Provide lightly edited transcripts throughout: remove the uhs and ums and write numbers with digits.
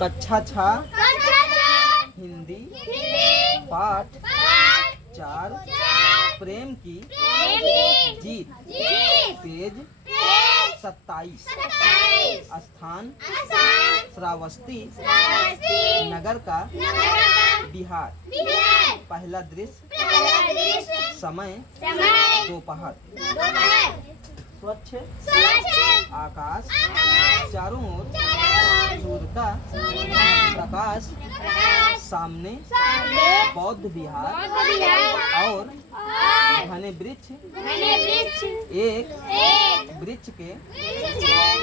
कक्षा 6 हिंदी पाठ 4 प्रेम की जीत पेज 27 स्थान श्रावस्ती नगर का बिहार। पहला दृश्य समय दोपहर। स्वच्छ आकाश चारों ओर सूर्य का प्रकाश सामने बौद्ध विहार और घने वृक्ष एक वृक्ष के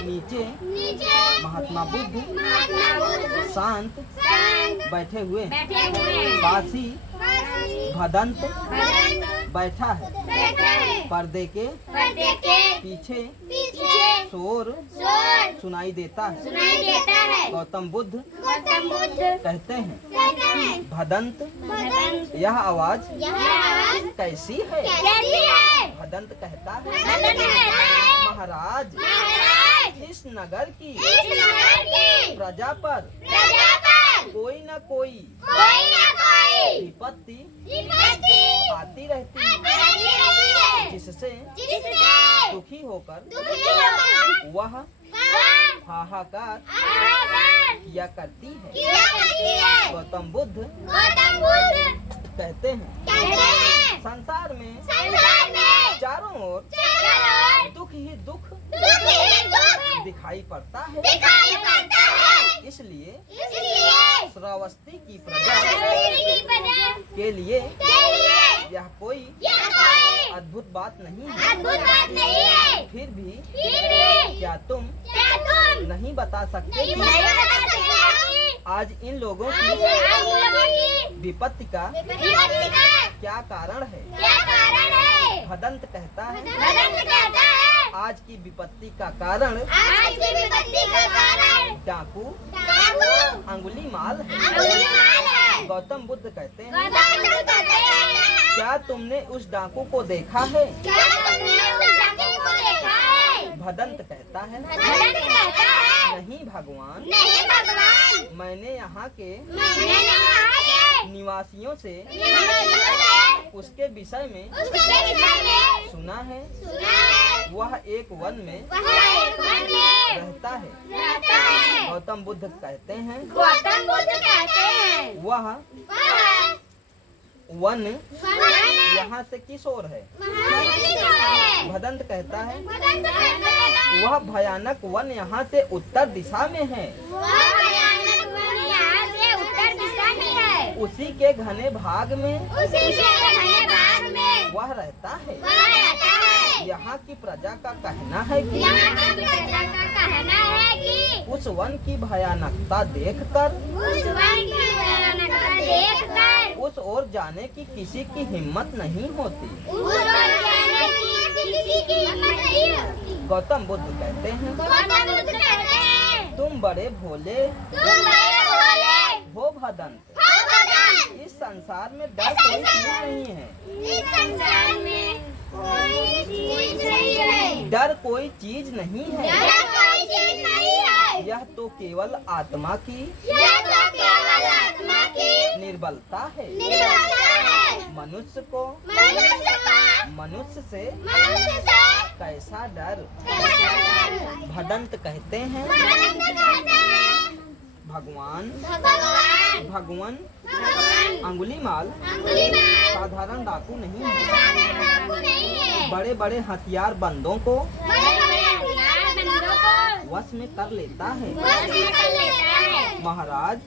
नीचे महात्मा बुद्ध शांत बैठे हुए पास ही भदंत बैठा है। पर्दे के पीछे शोर सुनाई देता है। गौतम बुद्ध कहते हैं भदंत यह आवाज कैसी है? भदंत कहता है महाराज इस नगर की प्रजा पर कोई न कोई विपत्ति आती रहती है जिससे दुखी होकर वह हाहाकार किया करती है। गौतम बुद्ध कहते हैं संसार में चारों ओर दुख ही दुख दिखाई पड़ता है। इसलिए श्रावस्ती की प्रजा के लिए यह कोई अद्भुत बात नहीं है। फिर भी क्या तुम नहीं बता सकते कि आज इन लोगों की विपत्ति का क्या कारण है? भदंत कहता है आज की विपत्ति का कारण डाकू अंगुली माल है। गौतम बुद्ध कहते हैं क्या तुमने उस डाकू को देखा है? भदंत कहता है नहीं भगवान, मैंने यहाँ के निवासियों से उसके विषय में सुना है। वह एक वन में रहता है। गौतम बुद्ध कहते हैं वह वन यहाँ से किस ओर है? भदंत कहता है वह भयानक वन यहाँ से उत्तर दिशा में है। उसी के घने भाग में वह रहता है। यहाँ की प्रजा का कहना है कि उस वन की भयानकता देखकर उस ओर जाने की किसी की हिम्मत नहीं होती। गौतम बुद्ध कहते हैं तुम बड़े भोले हो भदंत। इस संसार में डर कोई चीज नहीं है। डर कोई चीज नहीं है। यह तो केवल आत्मा की निर्बलता है। मनुष्य को मनुष्य से कैसा डर? भदंत कहते हैं भगवान अंगुलीमाल साधारण डाकू नहीं है। बड़े बड़े हथियार बंदों को वश में कर लेता है। महाराज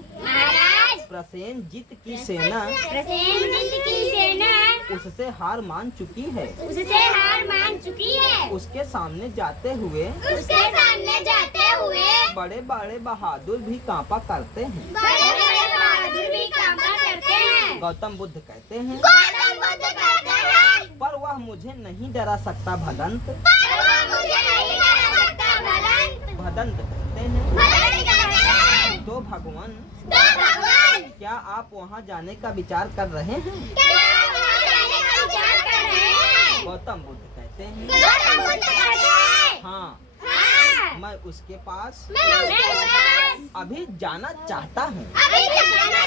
प्रसेनजीत की सेना उससे हार मान चुकी है। उसके सामने जाते हुए बड़े बड़े बहादुर भी कांपा करते हैं। गौतम बुद्ध कहते हैं पर वह मुझे नहीं डरा सकता भदंत। भदंत कहते हैं तो भगवान क्या आप वहाँ जाने का विचार कर रहे हैं? गौतम बुद्ध कहते हैं हाँ मैं उसके पास मैं उसके पास अभी जाना चाहता हूँ। अभी जाना